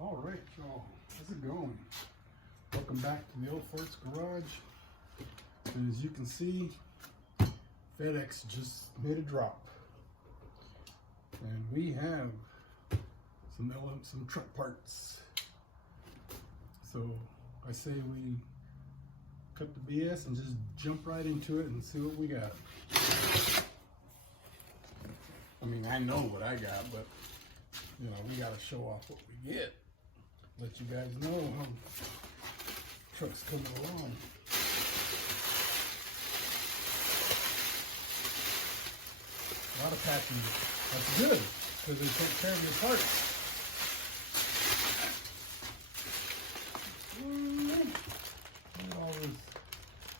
All right, y'all, how's it going? Welcome back to the Old Forts Garage. And as you can see, FedEx just made a drop. And we have some truck parts. So I say we cut the BS and just jump right into it and see what we got. I mean, I know what I got, but you know, we gotta show off what we get. Let you guys know how trucks coming along. A lot of packing. That's good, because they take care of your parts. Look at all this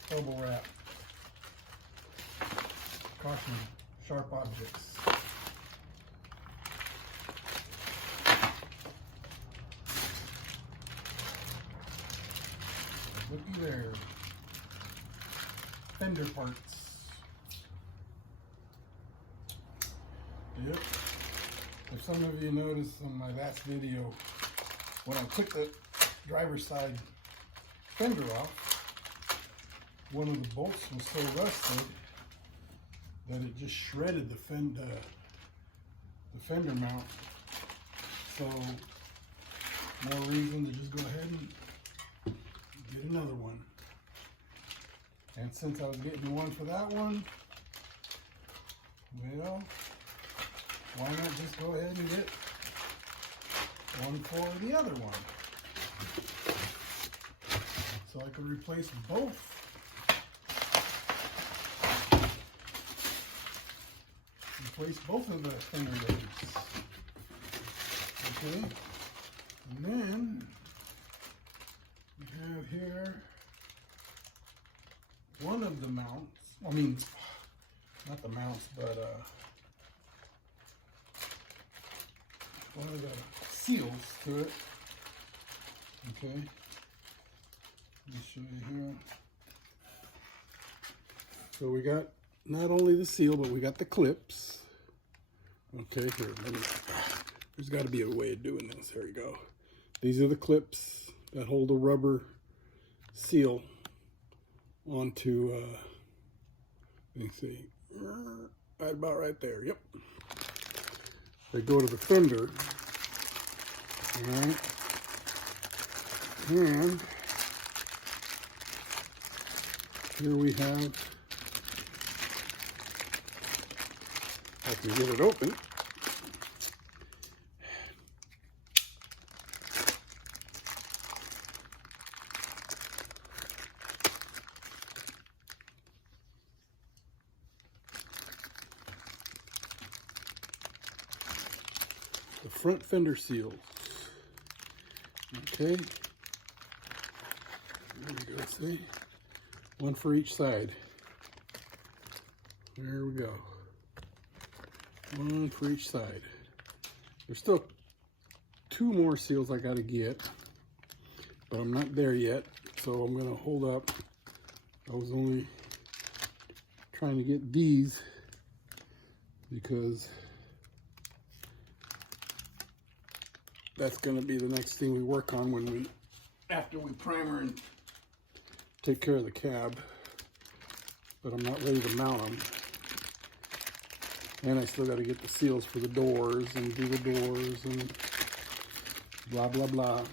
bubble wrap. Caution, sharp objects. Looky there. Fender parts. Yep. If some of you noticed on my last video, when I took the driver's side fender off, one of the bolts was so rusted that it just shredded the fender mount. So, more reason to just go ahead and get another one. And since I was getting one for that one, well, why not just go ahead and get one for the other one? So I could replace both. Replace both of the fender blades. Okay. And then we have here one of the mounts. I mean, not the mounts, but one of the seals to it. Okay. Let me show you here. So we got not only the seal, but we got the clips. Okay, here, there's got to be a way of doing this. There you go. These are the clips that hold a rubber seal onto, let me see, right about right there. Yep. They go to the fender. All right. And here we have, I can get it open. The front fender seals. Okay. There we go. See? One for each side. There we go. One for each side. There's still two more seals I gotta get, but I'm not there yet, so I'm gonna hold up. I was only trying to get these because that's gonna be the next thing we work on after we primer and take care of the cab. But I'm not ready to mount them. And I still got to get the seals for the doors and do the doors and blah, blah, blah.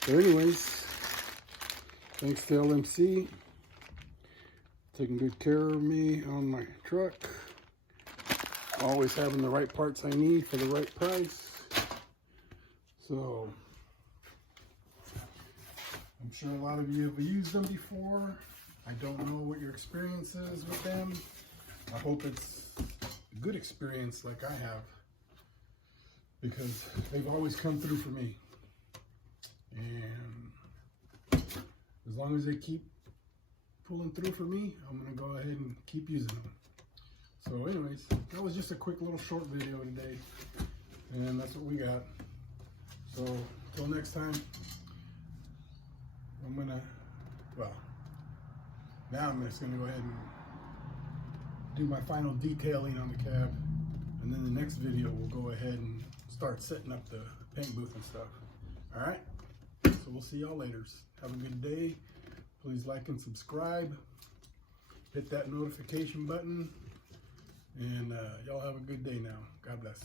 But anyways, thanks to LMC, taking good care of me on my truck. Always having the right parts I need for the right price. So, I'm sure a lot of you have used them before. I don't know what your experience is with them. I hope it's a good experience like I have, because they've always come through for me. And as long as they keep pulling through for me, I'm gonna go ahead and keep using them. So anyways, that was just a quick little short video today. And that's what we got. So until next time, now I'm just gonna go ahead and do my final detailing on the cab, and then the next video we'll go ahead and start setting up the paint booth and stuff. All right, so we'll see y'all later. Have a good day. Please like and subscribe. Hit that notification button. And y'all have a good day now. God bless.